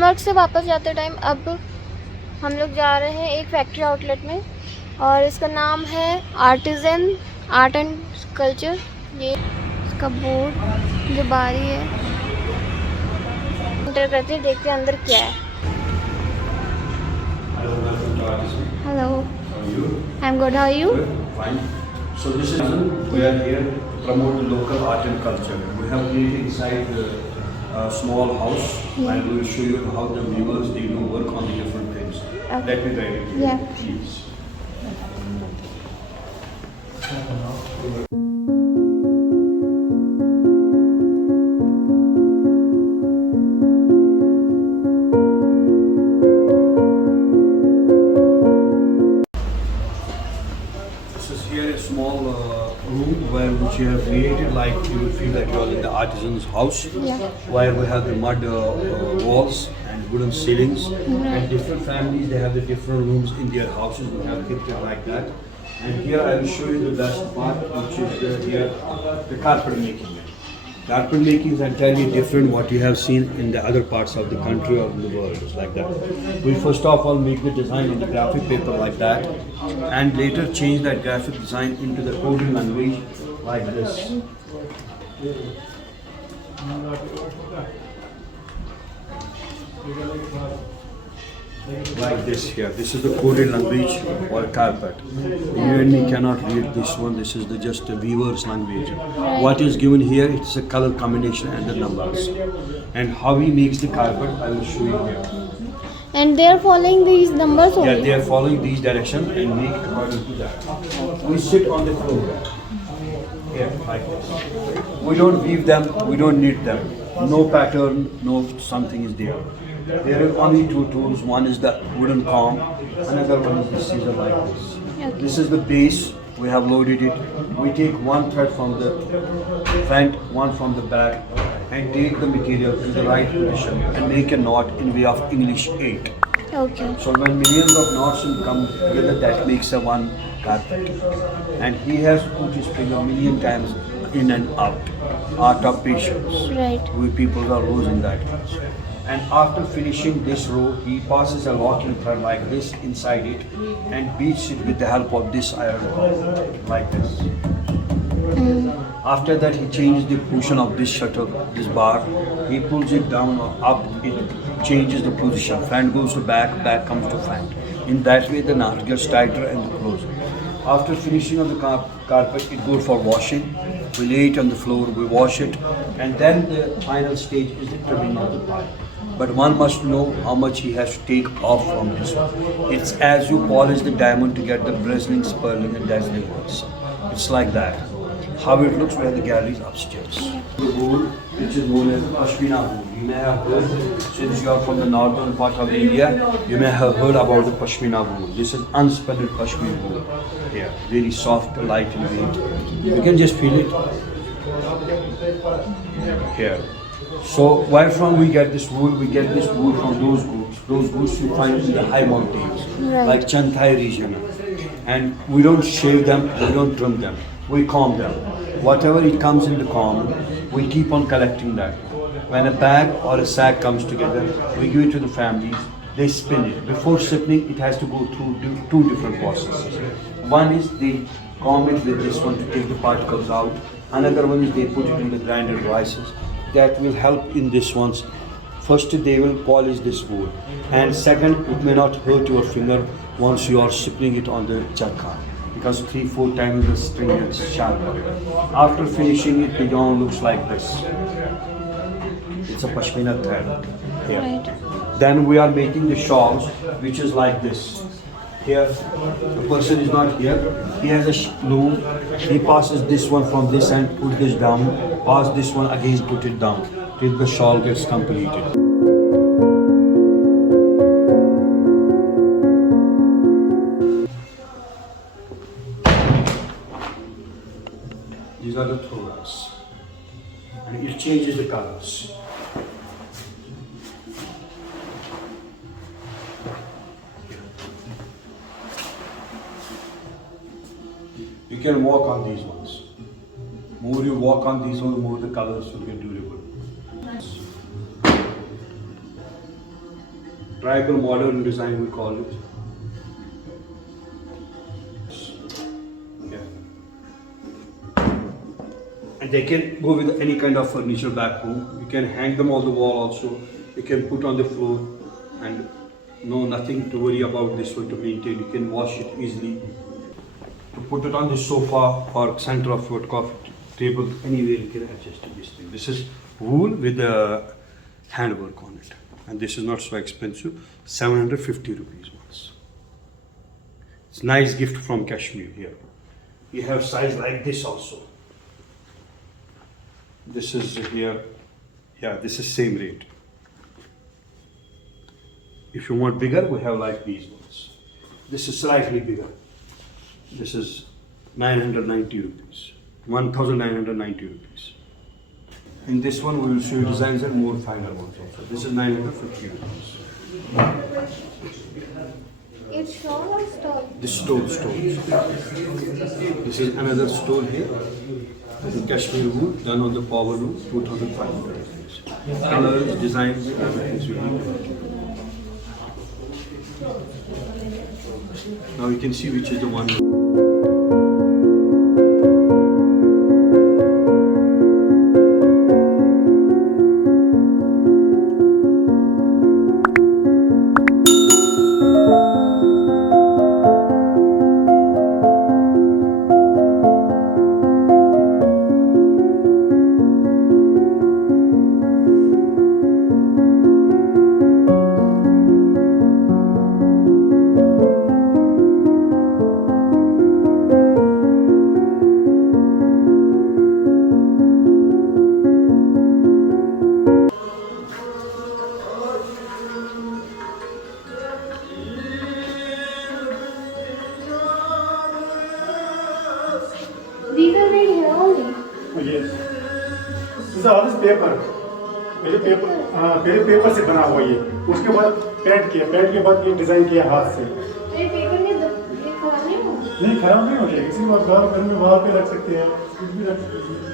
गुलमर्ग से वापस जाते टाइम अब हम लोग जा रहे हैं एक फैक्ट्री आउटलेट में, और इसका नाम है आर्टिजन आर्ट एंड कल्चर। ये इसका बोर्ड जो बारी है, एंटर करते हैं, देखते हैं अंदर क्या है। Hello, I am good, how are you? Fine. So this is we are here to promote the local art and culture. We have created inside a small house, and we will show you how the viewers they do work on the different things. Okay. Let me guide you. Yeah. Please. Small room where which you have created, like you will feel that you are in the artisan's house, where we have the mud walls and wooden ceilings, and different families they have the different rooms in their houses. We have kept it like that. And here I will show you the best part, which is here the carpet making. Carpet making is entirely different what you have seen in the other parts of the country or in the world. It's like that. We first of all make the design on the graphic paper like that, and later change that graphic design into the coding language like this. Like this here. This is the coded language for a carpet. You and me cannot read this one. This is the just a weaver's language. What is given here, it's a color combination and the numbers. And how he makes the carpet, I will show you here. And they are following these numbers only? Yeah, they are following these directions and make according to that. We sit on the floor. Here, like this. We don't weave them, we don't knit them. No pattern, no something is there. There are only two tools. One is the wooden comb, another one is the scissor like this. Okay. This is the base. We have loaded it. We take one thread from the front, one from the back, and take the material to the right position and make a knot in way of English 8. Okay. So when millions of knots will come together, that makes a one carpet. And he has put his finger million times in and out. Art of patience. Right. We people are losing that. And after finishing this row, he passes a locking thread like this inside it and beats it with the help of this iron rod, like this. After that, he changes the position of this shutter, this bar. He pulls it down or up, it changes the position. Front goes to back, back comes to front. In that way, the knot gets tighter and closer. After finishing on the carpet, it goes for washing. We lay it on the floor, we wash it, and then the final stage is the trimming of the part. But one must know how much he has to take off from this one. It's as you polish the diamond to get the bristling, spurling and dazzling works. It's like that. How it looks where the gallery is upstairs. The wool, which is known as pashmina wool. You may have heard, since you are from the northern part of India, you may have heard about the pashmina wool. This is unspun pashmina wool. Here, very soft, light in weight. You can just feel it. Here. So where from we get this wool? We get this wool from those goods. Those goods you find in the high mountains, like Chanthai region. And we don't shave them, we don't trim them. We comb them. Whatever it comes in the comb, we keep on collecting that. When a bag or a sack comes together, we give it to the families. They spin it. Before spinning, it has to go through two different processes. One is they comb it with this one to take the particles out. Another one is they put it in the grinder devices. That will help in this ones. First, they will polish this wool, and second, it may not hurt your finger once you are spinning it on the charkha, because 3-4 times the string gets sharper. After finishing it, the yarn looks like this. It's a pashmina thread here. Right. Then we are making the shawls, which is like this. Here, the person is not here. He has a loom. He passes this one from this end, put this down, pass this one again, put it down, till the shawl gets completed. These are the throwers. And it changes the colors. You can walk on these ones. More you walk on these ones, more the colors will get durable. Tribal modern design we call it. Yeah. And they can go with any kind of furniture back home. You can hang them on the wall also. You can put on the floor, and nothing to worry about this one to maintain. You can wash it easily. To put it on the sofa or center of your coffee table, anywhere you can adjust to this thing. This is wool with the handwork on it. And this is not so expensive, 750 rupees once. It's a nice gift from Kashmir here. You have size like this also. This is here, yeah, this is same rate. If you want bigger, we have like these ones. This is slightly bigger. This is 990 rupees, 1990 rupees. In this one, we will show you designs and more finer ones also. This is 950 rupees. It's shawl or stole? This stole. This is another stole here. The Kashmir wool done on the power loom, 2,500 rupees. Colors, designs, everything is unique. Now you can see which is the one. These are made here only. Oh, yes. This is all this paper. पहले paper से बना हुआ ये, उसके बाद paint के बाद ये डिजाइन किया हाथ से। ये पेपर में ये खराब नहीं होगा? नहीं, खराब नहीं होगा। किसी को आप घर में वहाँ पे रख सकते हैं, कुछ भी रख सकते हैं।